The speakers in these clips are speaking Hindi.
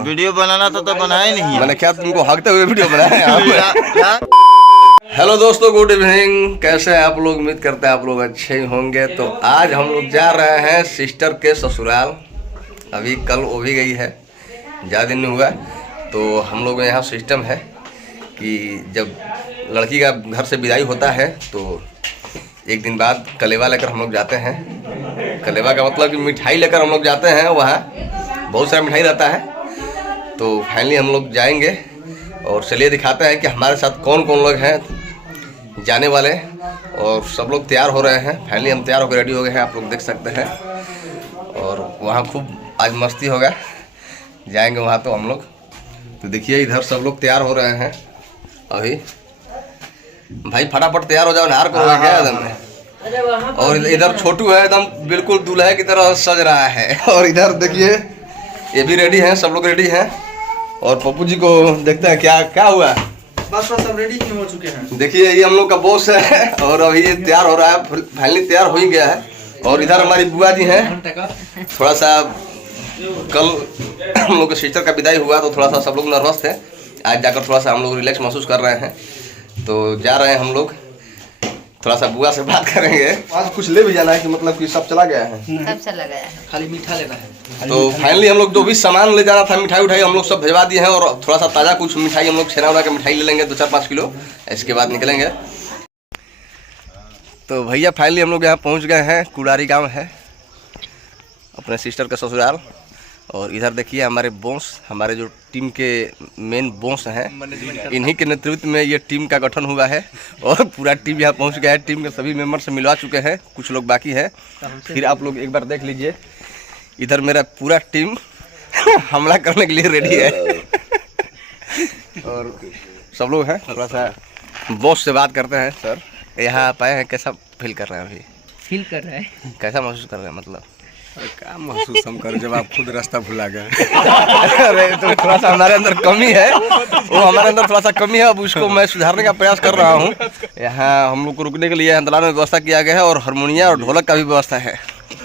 वीडियो बनाना तो बनाया ही नहीं है। मैंने क्या तुमको हकते हुए वीडियो बनाया? हेलो दोस्तों, गुड इवनिंग। कैसे हैं आप लोग? उम्मीद करते हैं आप लोग अच्छे ही होंगे। तो आज हम लोग जा रहे हैं सिस्टर के ससुराल। अभी कल वो भी गई है, ज़्यादा दिन नहीं हुआ। तो हम लोग यहाँ सिस्टम है कि जब लड़की का घर से विदाई होता है तो एक दिन बाद कलेवा लेकर हम लोग जाते हैं। कलेवा का मतलब कि मिठाई लेकर हम लोग जाते हैं। वहाँ बहुत सारा मिठाई रहता है। तो फाइनली हम लोग जाएंगे और चलिए दिखाते हैं कि हमारे साथ कौन कौन लोग हैं जाने वाले। और सब लोग तैयार हो रहे हैं। फाइनली हम तैयार होकर रेडी हो गए हैं, आप लोग देख सकते हैं। और वहाँ खूब आज मस्ती होगा, जाएंगे वहाँ तो हम लोग। तो देखिए इधर सब लोग तैयार हो रहे हैं अभी। भाई फटाफट तैयार हो जाओ, नहार करोगे क्या एकदम। और इधर छोटू है, एकदम बिल्कुल दूल्हे की तरह सज रहा है। और इधर देखिए ये भी रेडी हैं, सब लोग रेडी हैं। और पप्पू जी को देखते हैं क्या क्या हुआ। बस सब रेडी नहीं हो चुके हैं। देखिए ये हम लोग का बॉस है और अभी ये तैयार हो रहा है, फाइनली तैयार हो ही गया है। और इधर हमारी बुआ जी हैं। थोड़ा सा कल हम लोग के सिस्टर का विदाई हुआ तो थोड़ा सा सब लोग नर्वस थे। आज जाकर थोड़ा सा हम लोग रिलैक्स महसूस कर रहे हैं। तो जा रहे हैं हम लोग, थोड़ा सा बुआ से बात करेंगे। आज कुछ ले भी जाना है कि मतलब कि सब चला गया है? सब चला गया है, खाली मीठा लेना है। तो फाइनली हम लोग जो भी सामान ले जाना था, मिठाई उठाई हम लोग सब भिजवा दिए हैं। और थोड़ा सा ताज़ा कुछ मिठाई हम लोग छेना उड़ा के मिठाई ले लेंगे 2-4-5 किलो, इसके बाद निकलेंगे। तो भैया फाइनली हम लोग यहाँ पहुँच गए हैं। कुड़ारी गांव है अपने सिस्टर का ससुराल। और इधर देखिए हमारे बॉस, हमारे जो टीम के मेन बॉस हैं, इन्हीं के नेतृत्व में ये टीम का गठन हुआ है। और पूरा टीम यहाँ पहुँच गया है। टीम के सभी मेंबर से मिलवा चुके हैं, कुछ लोग बाकी है। फिर आप लोग एक बार देख लीजिए, इधर मेरा पूरा टीम हमला करने के लिए रेडी है। और सब लोग हैं। थोड़ा सा बॉस से बात करते हैं। सर यहाँ आप आए हैं, कैसा फील कर रहे हैं? अभी फील कर रहा है, कैसा महसूस कर रहे हैं? मतलब क्या महसूस हम करें जब आप खुद रास्ता भुला गए। अरे तो थोड़ा सा हमारे अंदर कमी है, वो हमारे अंदर थोड़ा सा कमी है। अब उसको मैं सुधारने का प्रयास कर रहा हूँ। यहाँ हम लोग को रुकने के लिए अंतराल में व्यवस्था किया गया है। और हारमोनिया और ढोलक का भी व्यवस्था है।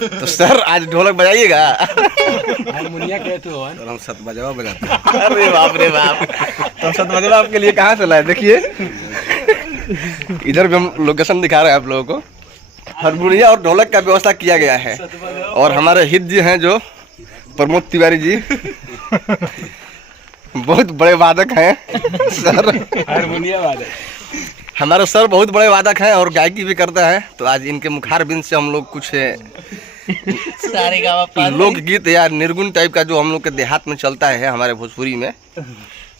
तो सर आज ढोलक बजाइएगा। हारमोनिया कहते हो और हम सत बजावा बजाते हैं। अरे बाप रे बाप, तो सत बजावा आपके लिए कहाँ से लाए? देखिए इधर भी हम लोकेशन दिखा रहे हैं आप लोगों को। हारमोनिया और ढोलक का व्यवस्था किया गया है। और हमारे हित जी हैं जो प्रमोद तिवारी जी, बहुत बड़े वादक हैं सर। हारमोनिया वादक हमारे सर बहुत बड़े वादक हैं और गायकी भी करते हैं। तो आज इनके मुखार बिंद से हम लोग कुछ सारे गाँव लोकगीत या निर्गुण टाइप का जो हम लोग के देहात में चलता है हमारे भोजपुरी में।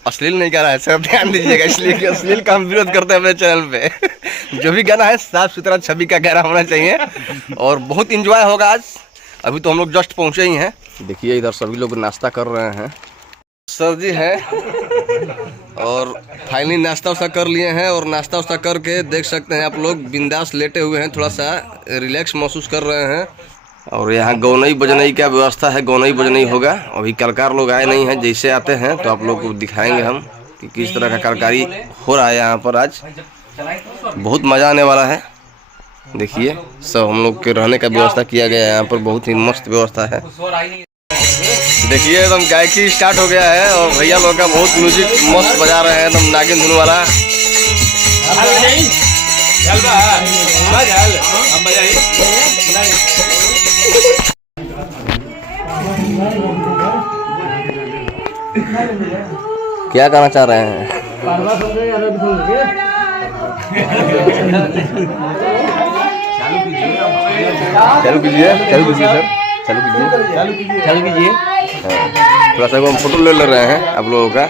अश्लील नहीं कर रहा है सर, ध्यान दीजिएगा, इसलिए कि अश्लील का हम विरोध करते हैं अपने चैनल पे। जो भी गाना है साफ सुथरा छवि का गाना होना चाहिए। और बहुत इंजॉय होगा आज। अभी तो हम लोग जस्ट पहुँचे ही हैं। देखिए इधर सभी लोग नाश्ता कर रहे हैं। सर जी हैं और फाइनली नाश्ता उस्ता कर लिए हैं। और नाश्ता उस्ता करके देख सकते हैं आप लोग बिंदास लेटे हुए हैं, थोड़ा सा रिलैक्स महसूस कर रहे हैं। और यहाँ गौनई बजनई का व्यवस्था है, गौनई बजनई होगा। अभी कलाकार लोग आए नहीं हैं, जैसे आते हैं तो आप लोग को दिखाएंगे हम कि किस तरह का कलाकारी हो रहा है यहाँ पर। आज बहुत मज़ा आने वाला है। देखिए सब हम लोग के रहने का व्यवस्था किया गया है यहाँ पर, बहुत ही मस्त व्यवस्था है। देखिए एकदम गायकी स्टार्ट हो गया है। और भैया लोग का बहुत म्यूजिक मस्त बजा रहे हैं, एकदम नागिन धुन वाला। क्या कहना चाह रहे हैं? चालू कीजिए, चालू कीजिए सर, चालू कीजिए, चालू कीजिए। थोड़ा सा हम फोटो ले रहे हैं आप लोगों का।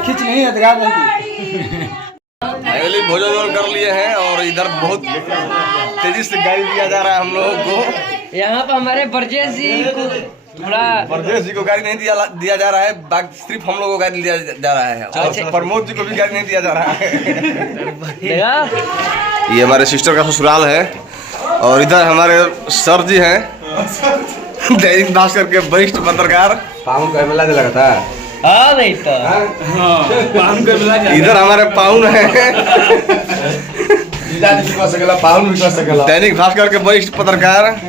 खींच नहीं है, फाइनली भोजन कर लिए हैं। और इधर बहुत तेजी से गाड़ी दिया जा रहा है हम लोगों को। यहाँ पर हमारे ब्रजेश जी को थोड़ा, ब्रजेश जी को गाड़ी नहीं दिया जा रहा है, बाकी सिर्फ हम लोगों को गाड़ी दिया जा रहा है। और प्रमोद जी को भी गाड़ी नहीं दिया जा रहा है। ये हमारे सिस्टर का ससुराल है। और इधर हमारे सर जी हैं, दैनिक भास्कर के वरिष्ठ पत्रकार। पाउन का मिला लगा था। हाँ नहीं तो पाउन का मिला इधर हमारे पाउन है, पाउन भी कर सकला। दैनिक भास्कर के वरिष्ठ पत्रकार।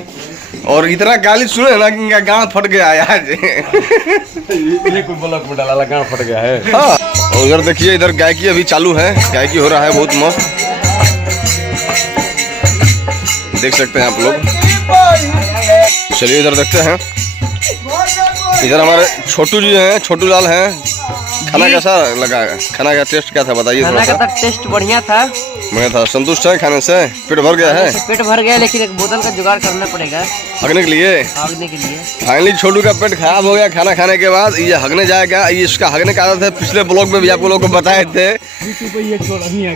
और इतना गाली सुने ना कि इनका गांड फट गया है आज। ये कोई ब्लॉक में डाला गांड फट गया है। हाँ, और इधर देखिए, इधर गायकी अभी चालू है, गायकी हो रहा है बहुत मस्त, देख सकते हैं आप लोग। चलिए इधर देखते हैं। इधर हमारे छोटू जी हैं, छोटू लाल हैं। खाना कैसा लगा? खाना का टेस्ट क्या था बताइए थोड़ा सा। टेस्ट बढ़िया था। मैं था संतुष्ट है खाने से? पेट भर गया है? पेट भर गया, लेकिन एक बोतल का जुगाड़ करना पड़ेगा हगने के लिए। भागने के लिए। फाइनली छोटू का पेट खराब हो गया खाना खाने के बाद। ये हगने जाएगा। ये इसका हगने का आदत है। पिछले ब्लॉग में भी आप लोगों को बताए थे,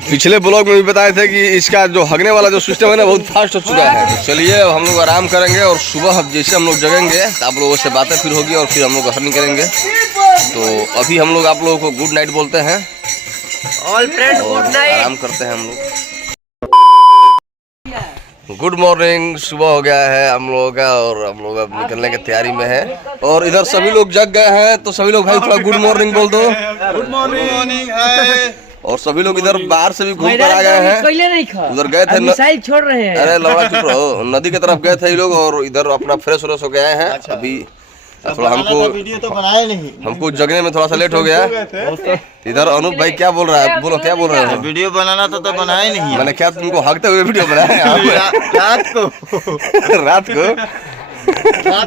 पिछले ब्लॉग में भी बताए थे कि इसका जो हगने वाला जो सिस्टम है ना बहुत फास्ट हो चुका है। तो चलिए अब हम लोग आराम करेंगे और सुबह जैसे हम लोग जगेंगे तो आप लोगों से बातें फिर होगी और फिर हम लोग घर निकलेंगे। तो अभी हम लोग आप लोगों को गुड नाइट बोलते हैं। All friend good night. आराम करते हैं हम लोग। गुड मॉर्निंग, सुबह हो गया है हम लोगों का और हम लोग अब निकलने की तैयारी में है। और इधर सभी लोग जग गए हैं, तो सभी लोग भाई थोड़ा गुड मॉर्निंग बोल दो। गुड मॉर्निंग है। और सभी लोग इधर बाहर से भी घूम कर आ गए हैं। उधर गए थे मिसाइल छोड़ रहे हैं। अरे लौड़ा चुप रहो, नदी की तरफ गए थे ये लोग और इधर अपना फ्रेश व्रेश हो गए हैं। अभी थोड़ा हमको वीडियो तो बनाया नहीं, हमको जगने में थोड़ा सा लेट हो गया। इधर अनूप भाई क्या बोल रहा है? बोलो क्या बोल रहे हो? वीडियो बनाना तो बनाया नहीं। मैंने क्या तुमको हगते हुए वीडियो बनाया रात को रात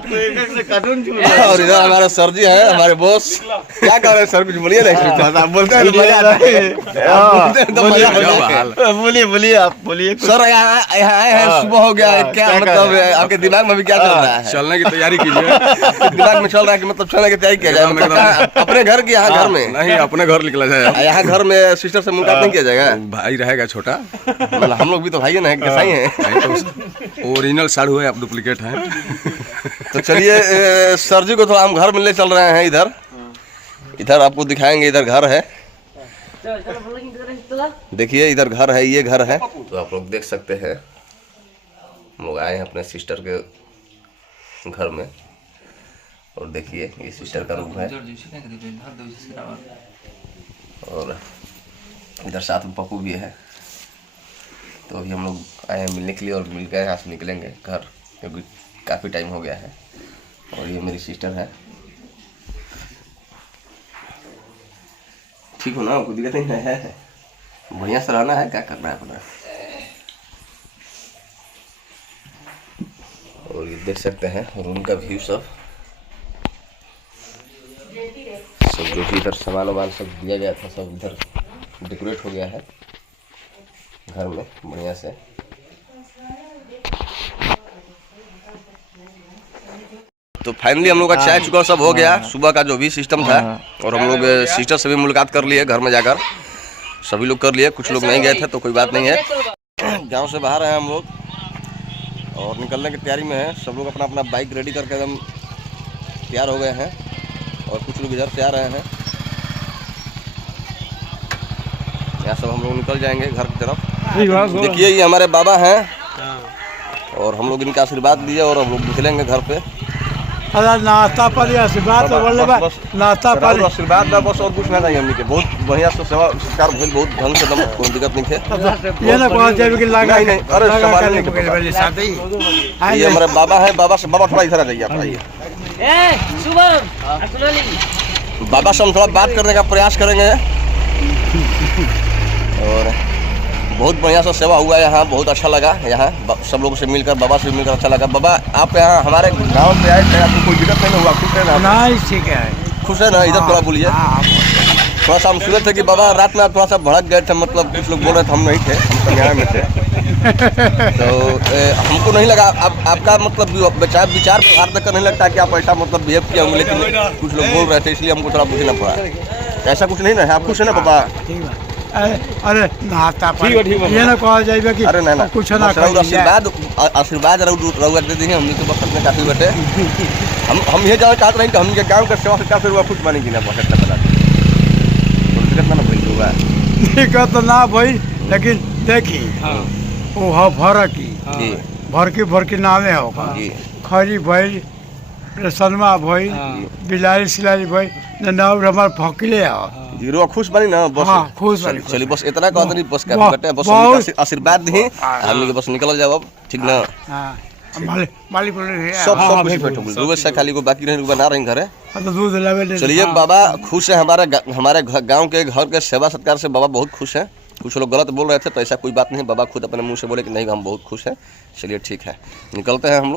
को एक से कार्टून चल रहा और इधर हमारे सर जी हैं, हमारे बॉस। क्या कर रहे हैं सर? कुछ बोलिए ना। बोलते हैं तो मजा आता है। बोलिए बोलिए, आप बोलिए। सर यहाँ आए हैं, सुबह हो गया है, क्या मतलब आपके दिमाग में भी क्या चल रहा है? चलने की तैयारी कीजिए। दिमाग में चल रहा है कि मतलब चलने की तैयारी किया जाए? मतलब अपने घर की यहाँ घर में नहीं, अपने घर निकला जाए। यहाँ घर में सिस्टर से मुलाकात नहीं किया जाएगा? भाई रहेगा छोटा। मतलब हम लोग भी तो भाई है ना, कैसा ही है। ओरिजिनल साड़ू है, आप डुप्लीकेट हैं। तो चलिए सर जी को तो हम घर मिलने चल रहे हैं। इधर आपको दिखाएंगे, इधर घर है, देखिए इधर घर है, ये घर है। तो आप लोग देख सकते हैं हम लोग आए हैं अपने सिस्टर के घर में और देखिए ये सिस्टर का रूम है और इधर साथ में पप्पू भी है। तो अभी हम लोग आए हैं मिलने के लिए और मिलकर यहाँ से निकलेंगे घर, क्योंकि काफ़ी टाइम हो गया है। और ये मेरी सिस्टर है। ठीक हो ना? कोई दिक्कत नहीं है? बढ़िया से रहना है, क्या करना है अपना। और ये देख सकते हैं रूम का व्यू सब जो भी इधर सामान वामान सब दिया गया था सब इधर डेकोरेट हो गया है घर में बढ़िया से। तो फाइनली हम लोग का चाय चुका सब हो गया, सुबह का जो भी सिस्टम था। और हम लोग सिस्टर से भी मुलाकात कर लिए घर में जाकर, सभी लोग कर लिए, कुछ लोग नहीं गए थे तो कोई बात नहीं है। गांव से बाहर हैं हम लोग और निकलने की तैयारी में है। सब लोग अपना अपना बाइक रेडी करके एकदम तैयार हो गए हैं और कुछ लोग इधर से आ रहे हैं। यहाँ सब हम लोग निकल जाएंगे घर की तरफ। देखिए ये हमारे बाबा हैं और हम लोग इनका आशीर्वाद लिए और हम लोग निकलेंगे घर पे। नाश्ता पानी आशीर्वाद नाश्ता पानी आशीर्वाद ना बस, और कुछ नहीं चाहिए हमने के। बहुत बढ़िया से सेवा सत्कार भइल, बहुत ढंग से एकदम, कोई दिक्कत नहीं थे। ये ना कहा जाए कि लगा नहीं, अरे सवाल नहीं। ये हमारे बाबा हैं, बाबा से, बाबा थोड़ा इधर आ जाइए आप, आइए। बाबा से हम थोड़ा बात करने का प्रयास करेंगे और बहुत बढ़िया सा सेवा हुआ यहाँ, बहुत अच्छा लगा। यहाँ सब लोगों से मिलकर, बाबा से मिलकर अच्छा लगा। बाबा आप यहाँ हमारे गांव पे आए थे, आपको कोई दिक्कत नहीं हुआ? खुश है ना? नहीं, ठीक है, खुश है ना? इधर थोड़ा बोलिए। थोड़ा सा हम सुने थे कि बाबा रात में थोड़ा सा भड़क गए थे, मतलब कुछ लोग बोल रहे थे, हम नहीं थे, हम कन्या में थे। तो हमको नहीं लगा आपका मतलब विचार बाहर तक नहीं लगता कि आप ऐसा मतलब बिहेव किया होंगे, लेकिन कुछ लोग बोल रहे थे इसलिए हमको थोड़ा पूछना पड़ा। ऐसा कुछ नहीं ना है? आप खुश है ना पापा? अरे नाश्ता पानी ये ना कहा जाए कि अरे नहीं कुछ ना आशीर्वाद रहुआ दे देंगे हमने तो बस अपने काफी बटे। हम ये जाना चाहते नहीं कि हम गाँव का सेवा से काफी खुश बनेगी ना, बहुत अच्छा बना दिक्कत ना भाई। लेकिन देखी वो भर की नामे होगा खरी भाई प्रसन्नमा भई बिलारी सिलारी भई ननाउर हमार फकिले हो हीरो खुश बनी ना बस हाँ, खुश बनी, चलिए बस इतना कहते नहीं बस बहुत- कहते बस बहुत- हमनी के आशीर्वाद दी हमनी के बस निकल जाओ अब ठीक ना हाँ मालिक बोल रहे हैं सब सब कुछ बैठो रुपए से खाली को बाकी रहे बना रहे घरे तो दूध लावे चलिए बाबा खुश है हमारे गांव के घर के सेवा सत्कार से बाबा बहुत खुश है कुछ लोग गलत बोल रहे थे तो ऐसा कोई बात नहीं बाबा खुद अपने मुंह से बोले कि नहीं हम बहुत खुश हैं चलिए ठीक है निकलते हैं हम लोग